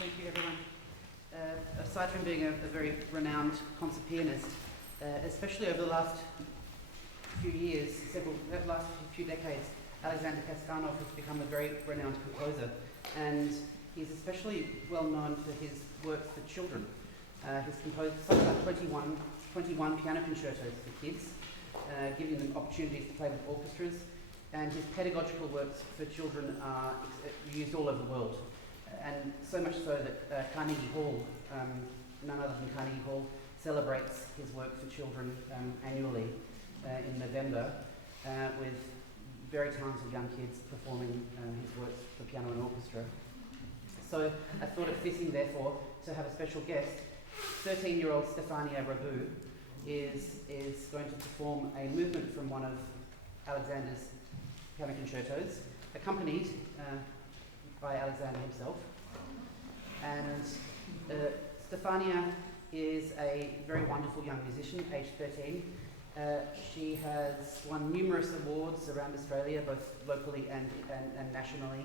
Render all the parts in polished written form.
Thank you, everyone. Aside from being a very renowned concert pianist, especially over the last few years, last few decades, Alexander Peskanov has become a very renowned composer, and he's especially well known for his works for children. He's composed something like 21 piano concertos for kids, giving them opportunities to play with orchestras, and his pedagogical works for children are used all over the world. And so much so that Carnegie Hall, none other than Carnegie Hall, celebrates his work for children annually in November with very talented young kids performing his works for piano and orchestra. So I thought it fitting, therefore, to have a special guest. 13-year-old Stefania is going to perform a movement from one of Alexander's piano concertos, accompanied by Alexander himself. And Stefania is a very wonderful young musician, aged 13. She has won numerous awards around Australia, both locally and nationally.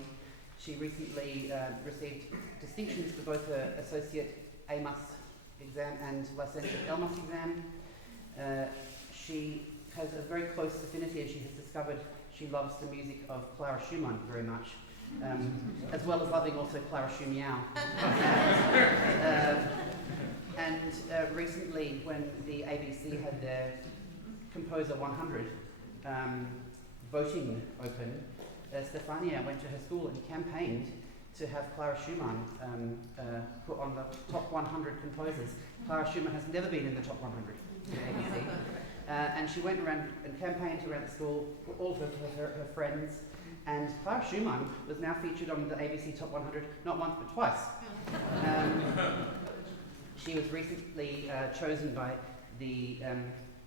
She recently received distinctions for both her Associate A-Mus exam and Licentiate L-Mus exam. She has a very close affinity, as she has discovered. She loves the music of Clara Schumann very much, as well as loving also Clara Schumiao. And recently, when the ABC had their Composer 100 voting open, Stefania went to her school and campaigned to have Clara Schumann put on the top 100 composers. Clara Schumann has never been in the top 100 in the ABC. And she went around and campaigned around the school, all of her friends, and Clara Schumann was now featured on the ABC Top 100 not once but twice. She was recently chosen by the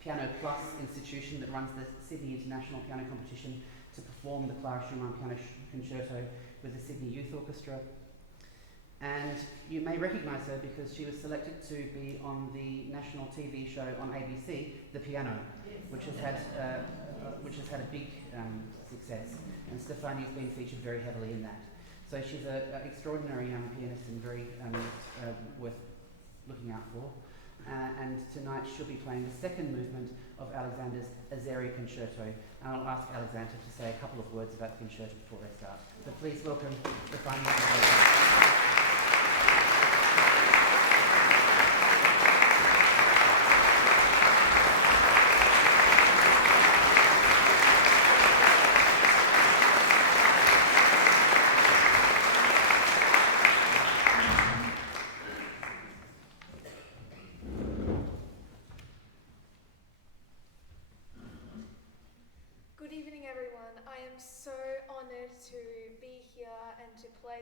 Piano Plus institution that runs the Sydney International Piano Competition to perform the Clara Schumann Piano Concerto with the Sydney Youth Orchestra. And you may recognise her because she was selected to be on the national TV show on ABC, The Piano, which has had a big success. And Stefania's been featured very heavily in that. So she's an extraordinary young pianist and very worth looking out for. And tonight she'll be playing the second movement of Alexander's Azery concerto. And I'll ask Alexander to say a couple of words about the concerto before they start. So please welcome Stefania.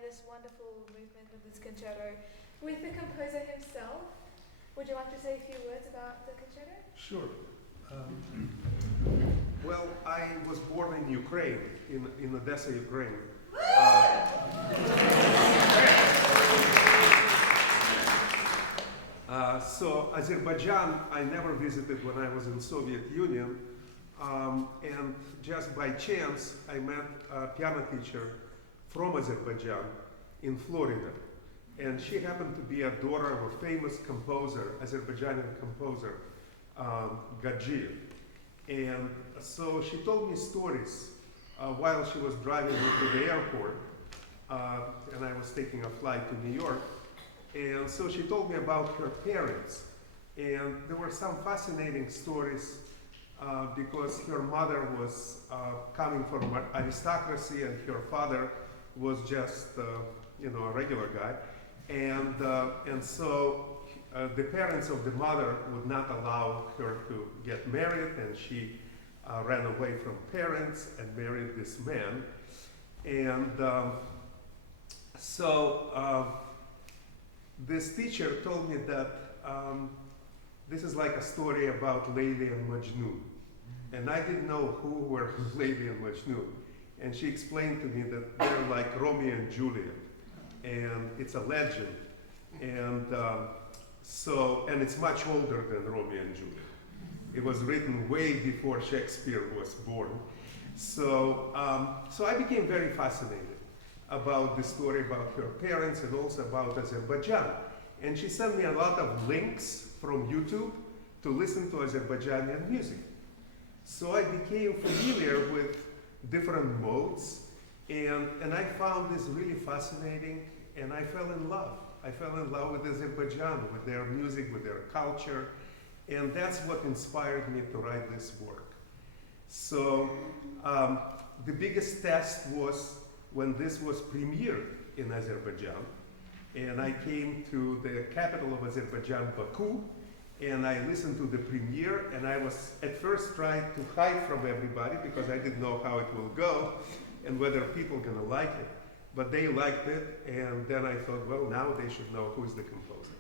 This wonderful movement of this concerto with the composer himself. Would you like to say a few words about the concerto? Sure. Well, I was born in Ukraine, in Odessa, Ukraine. So Azerbaijan, I never visited when I was in Soviet Union, and just by chance, I met a piano teacher from Azerbaijan in Florida, and she happened to be a daughter of a famous composer, Azerbaijani composer, Gadjiev. And so she told me stories while she was driving me to the airport, and I was taking a flight to New York. And so she told me about her parents, and there were some fascinating stories because her mother was coming from aristocracy, and her father was just a regular guy, and so the parents of the mother would not allow her to get married, and she ran away from parents and married this man. And so this teacher told me that this is like a story about Layli and Majnun, and I didn't know who were Layli and Majnun. And she explained to me that they're like Romeo and Juliet, and it's a legend, and and it's much older than Romeo and Juliet. It was written way before Shakespeare was born. So I became very fascinated. about the story about her parents and also about Azerbaijan. And she sent me a lot of links from YouTube to listen to Azerbaijani music. So I became familiar with different modes, and I found this really fascinating, and I fell in love. I fell in love with Azerbaijan, with their music, with their culture, and that's what inspired me to write this work. So the biggest test was when this was premiered in Azerbaijan, and I came to the capital of Azerbaijan, Baku, and I listened to the premiere, and I was at first trying to hide from everybody because I didn't know how it will go and whether people gonna like it. But they liked it, and then I thought, well, now they should know who's the composer.